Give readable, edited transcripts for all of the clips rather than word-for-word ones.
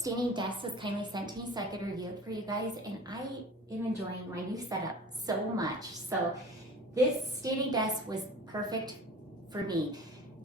standing desk was kindly sent to me so I could review it for you guys, and I am enjoying my new setup so much. So this standing desk was perfect for me.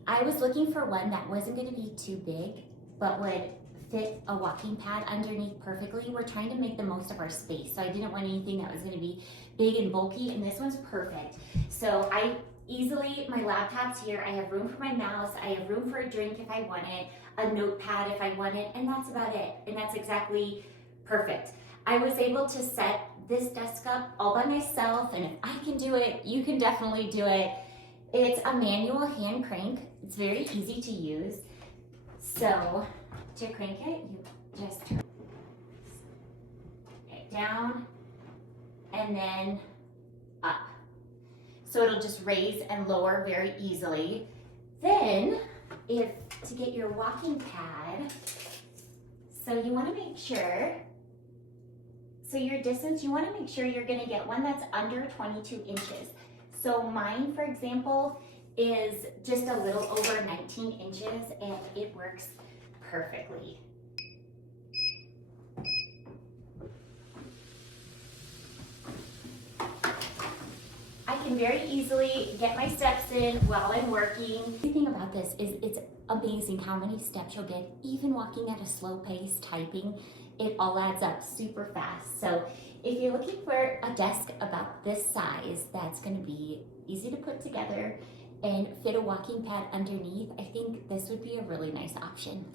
I was looking for one that wasn't going to be too big, but would fit a walking pad underneath perfectly. We're trying to make the most of our space, so I didn't want anything that was going to be big and bulky, and this one's perfect. So my laptop's here, I have room for my mouse, I have room for a drink if I want it, a notepad if I want it, and that's about it. And that's exactly perfect. I was able to set this desk up all by myself, and if I can do it, you can definitely do it. It's a manual hand crank. It's very easy to use. So to crank it, you just turn it down and then up. So it'll just raise and lower very easily. Then, to get your walking pad, so you want to make sure, so your distance, you want to make sure you're going to get one that's under 22 inches. So mine, for example, is just a little over 19 inches, and it works perfectly. I can very easily get my steps in while I'm working. The thing about this is it's amazing how many steps you'll get, even walking at a slow pace, typing. It all adds up super fast. So if you're looking for a desk about this size that's going to be easy to put together and fit a walking pad underneath, I think this would be a really nice option.